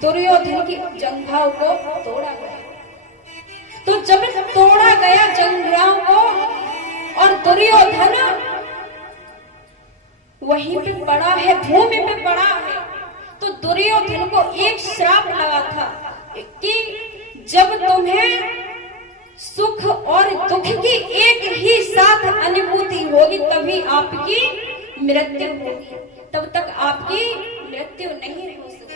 दुर्योधन की जंघाओं को तोड़ा गया। तो जब तोड़ा गया जंघाओं को और दुर्योधन वहीं पे पड़ा है, भूमि पे पड़ा है, तो दुर्योधन को एक श्राप लगा था कि जब तुम्हें सुख और दुख की एक ही साथ अनुभूति होगी तभी आपकी मृत्यु होगी, तब तक आपकी मृत्यु नहीं हो सकती।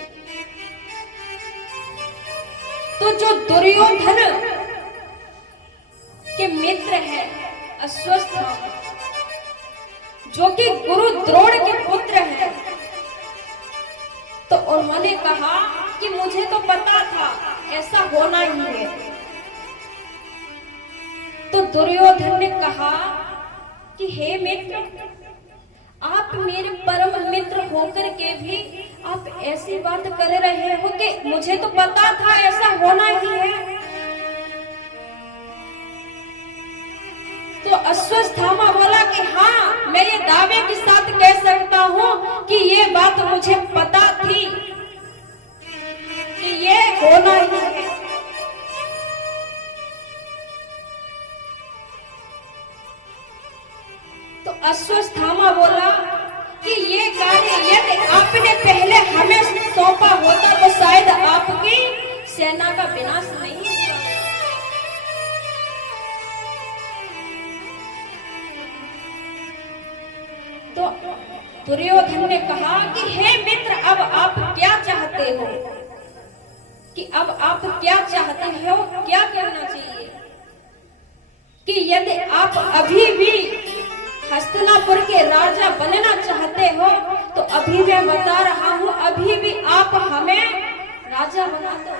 तो जो दुर्योधन के मित्र है अश्वत्थामा, जो कि गुरु द्रोण के पुत्र हैं, तो उन्होंने कहा कि मुझे तो पता था ऐसा होना ही है। तो दुर्योधन ने कहा कि हे मित्र, आप मेरे परम मित्र होकर के भी आप ऐसी बात कर रहे हो कि मुझे तो पता था ऐसा होना ही है। तो अश्वत्थामा बोला कि हाँ, मैं ये दावे के साथ कह सकता हूं कि ये बात मुझे पता थी कि ये होना ही है। तो अश्वत्थामा बोला कि ये कार्य यदि आपने पहले हमें सौंपा होता तो शायद आपकी सेना का विनाश नहीं होता। तो दुर्योधन ने कहा कि हे मित्र, अब आप क्या चाहते हो, कि अब आप क्या चाहते हो, क्या करना चाहिए? कि यदि आप अभी भी हस्तिनापुर के राजा बनना चाहते हो तो अभी मैं बता रहा हूं, अभी भी आप हमें राजा बना दो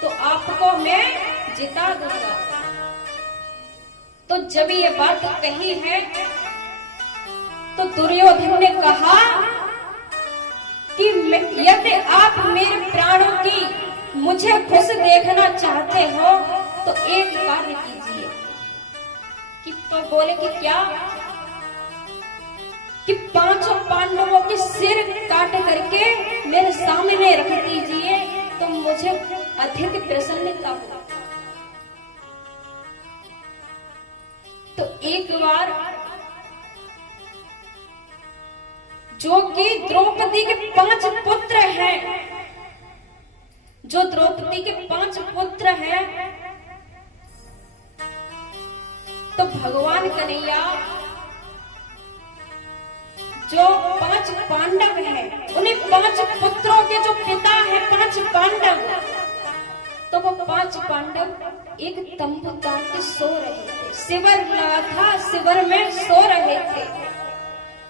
तो आपको मैं जिता दूंगा। तो जब ये बात कही है तो दुर्योधन ने कहा कि यदि आप मेरे प्राणों की मुझे खुश देखना चाहते हो तो एक कार्य कीजिए। कि तो बोले कि क्या? कि पांचों पांडवों के सिर काट करके मेरे सामने रख दीजिए तो मुझे अधिक प्रसन्नता हो। तो एक बार जो कि द्रौपदी के 5 पुत्र हैं, जो द्रौपदी के 5 पुत्र हैं, तो भगवान कन्हैया जो 5 पांडव हैं, उन्हीं 5 पुत्रों के जो पिता हैं 5 पांडव, तो वो 5 पांडव एक तंबू तान के सो रहे थे। शिविर लगा था, शिविर में सो रहे थे।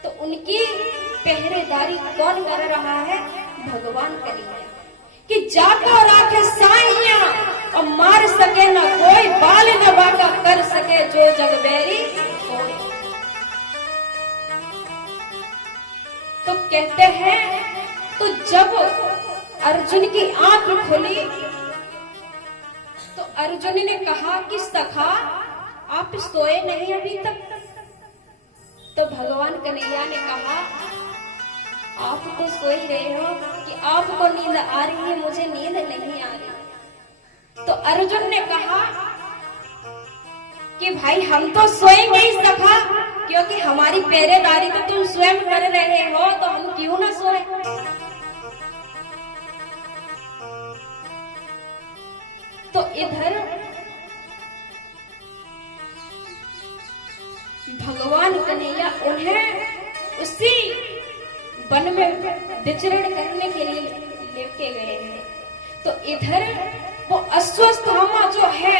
तो उनकी पहरेदारी कौन कर रहा है? भगवान कन्हैया। कि जाको राखे साइया और मार सके न कोई, बाल न बाका कर सके जो जगबैरी होए। तो कहते हैं, तो जब अर्जुन की आंख खुली तो अर्जुन ने कहा कि सखा, आप सोए नहीं अभी तक? तो भगवान कन्हैया ने कहा, आप तो सो ही रहे हो कि आपको नींद आ रही है, मुझे नींद नहीं आ रही। तो अर्जुन ने कहा कि भाई हम तो सोएंगे ही सखा, क्योंकि हमारी पहरेदारी तो तुम स्वयं कर रहे हो, तो हम क्यों ना सोए। तो इधर भगवान कन्हैया उन्हें उसी वन में विचरण करने के लिए लेके गए हैं। तो इधर वो अश्वत्थामा जो है,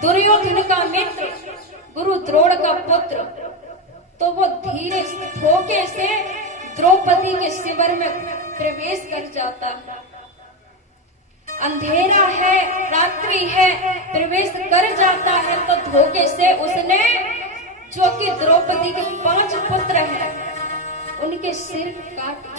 दुर्योधन का मित्र, गुरु द्रोण का पुत्र, तो वो धीरे धोखे से द्रौपदी के शिविर में प्रवेश कर जाता है। अंधेरा है, रात्रि है, प्रवेश कर जाता है। तो धोखे से उसने, जो कि द्रौपदी के 5 पुत्र हैं, उनके सिर काट।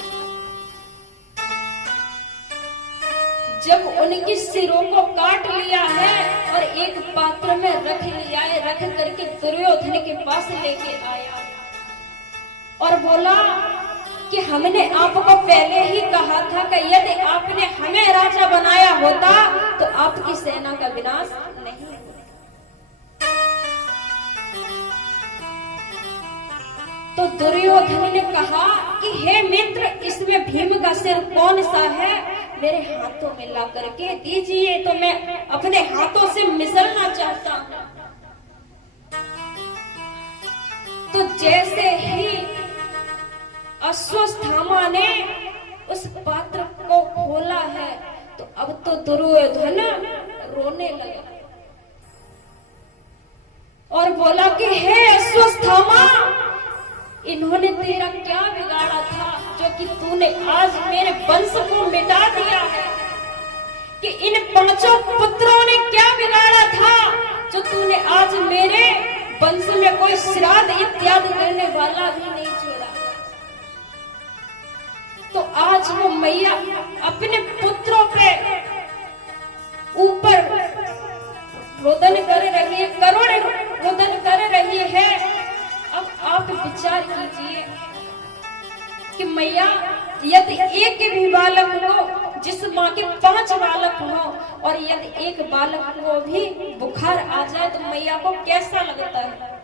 जब उनके सिरों को काट लिया है और एक पात्र में रख लिया है, रख करके दुर्योधन के पास लेके आया और बोला कि हमने आपको पहले ही कहा था कि यदि आपने हमें आपकी सेना का विनाश नहीं हो। तो दुर्योधन ने कहा कि हे मित्र, इसमें भीम का सिर कौन सा है, मेरे हाथों में ला करके दीजिए, तो मैं अपने हाथों से मिसलना चाहता हूं। तो जैसे ही अश्वत्थामा ने उस पात्र को खोला है, तो अब तो दुर्योधन रोने लगा और बोला कि हे अश्वत्थामा, इन्होंने तेरा क्या बिगाड़ा था जो कि तूने आज मेरे वंश को मिटा दिया है? कि इन 5 पुत्रों ने क्या बिगाड़ा था जो तूने आज मेरे वंश में कोई श्राद्ध इत्यादि करने वाला भी नहीं छोड़ा? तो आज वो मैया अपने पुत्रों के ऊपर रोदन कर रही है, करुण रोदन कर रही है। अब आप विचार कीजिए कि मैया यदि एक भी बालक हो, जिस माँ के 5 बालक हो, और यदि एक बालक को भी बुखार आ जाए तो मैया को कैसा लगता है?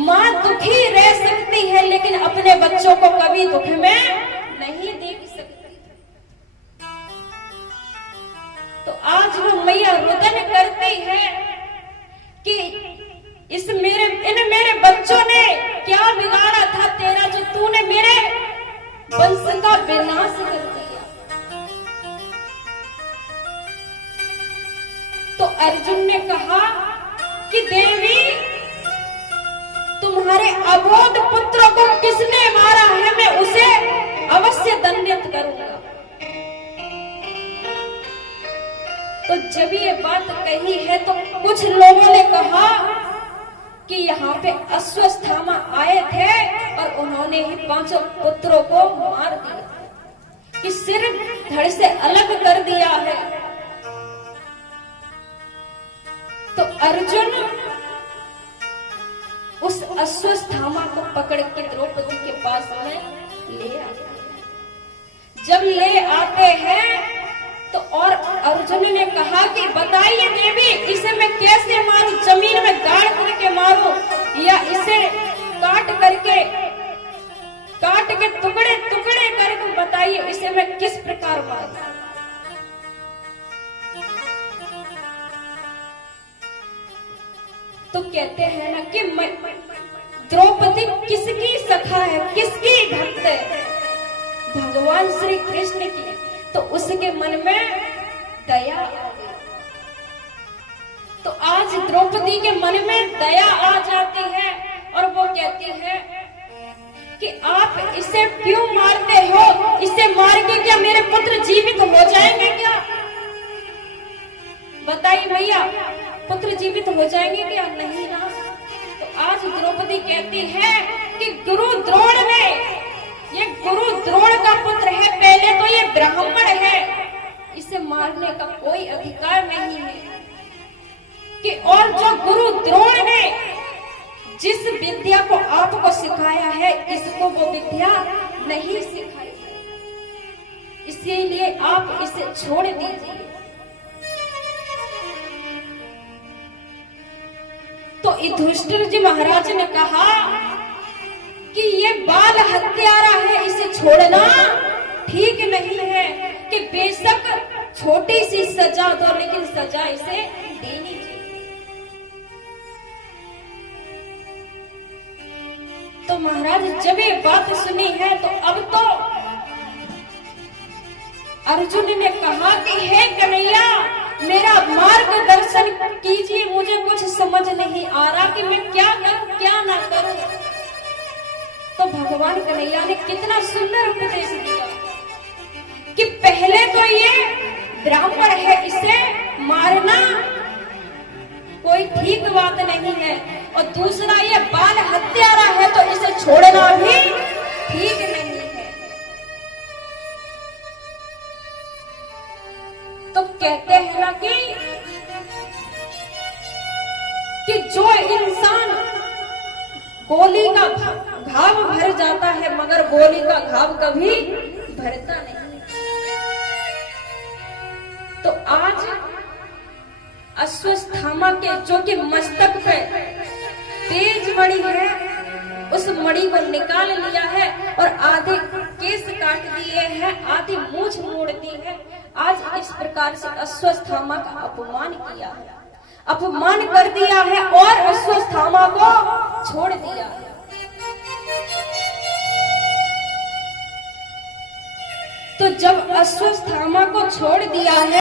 माँ दुखी रह सकती है लेकिन अपने बच्चों को कभी दुख में नहीं देख सकती। तो आज वो मैया रुदन करती है कि इन मेरे बच्चों ने क्या बिगाड़ा था तेरा जो तूने मेरे वंश का विनाश कर दिया। तो अर्जुन ने कहा कि देवी, तुम्हारे अबोध पुत्र को किसने मारा है, मैं उसे अवश्य दंडित करूंगा। तो जब ये बात कही है तो कुछ लोगों ने कहा कि यहाँ पे अश्वत्थामा आए थे और उन्होंने ही 5 पुत्रों को मार दिया, कि सिर धड़ से अलग कर दिया है। तो अर्जुन उस अश्वत्थामा को पकड़ के द्रौपदी के पास में ले आते हैं। जब ले आते हैं तो और अर्जुन ने कहा कि बताइए देवी, इसे मैं कैसे मारूं? जमीन में गाड़ करके मारूं या इसे काट के टुकड़े टुकड़े करके बताइए, इसे मैं किस प्रकार मारूं? तो कहते हैं ना कि द्रौपदी किसकी सखा है, किसकी भक्त है? भगवान श्री कृष्ण की। तो उसके मन में दया आ गई। तो आज द्रौपदी के मन में दया आ जाती है और वो कहती है कि आप इसे क्यों मारते हो? इसे मार के क्या मेरे पुत्र जीवित हो जाएंगे क्या? बताइए भैया, पुत्र जीवित हो जाएंगे क्या? नहीं ना। तो आज द्रौपदी कहती है कि गुरु द्रोण ने, ये गुरु द्रोण का पुत्र है, पहले तो ये ब्राह्मण है, इसे मारने का कोई अधिकार नहीं है। कि और जो गुरु द्रोण ने जिस विद्या को आपको सिखाया है, इसको वो विद्या नहीं सिखाई, इसीलिए आप इसे छोड़ दीजिए। तो युधिष्ठिर जी महाराज ने कहा कि ये बाल हत्यारा है, इसे छोड़ना ठीक नहीं है, कि बेशक छोटी सी सजा दो लेकिन सजा इसे देनी चाहिए। तो महाराज जब ये बात सुनी है तो अब तो अर्जुन ने कहा कि हे कन्हैया, मेरा मार्गदर्शन कीजिए, मुझे कुछ समझ नहीं आ रहा कि मैं क्या करूं क्या ना करूं। तो भगवान कन्हैया ने कितना सुंदर उपदेश दिया कि पहले तो ये ब्राह्मण है, इसे मारना कोई ठीक बात नहीं है, और दूसरा ये बाल हत्यारा है तो इसे छोड़ना भी ठीक नहीं है। तो कहते हैं ना कि जो इंसान गोली का घाव भर जाता है मगर गोली का घाव कभी भरता नहीं। के जो कि मस्तक पे तेज मणि है, उस मणि को निकाल लिया है और आधे केस काट दिए हैं, आधी मूछ मोड़ दी है। आज इस प्रकार से अश्वत्थामा का अपमान किया है, अपमान कर दिया है और अश्वत्थामा को छोड़ दिया है। तो जब अश्वत्थामा को छोड़ दिया है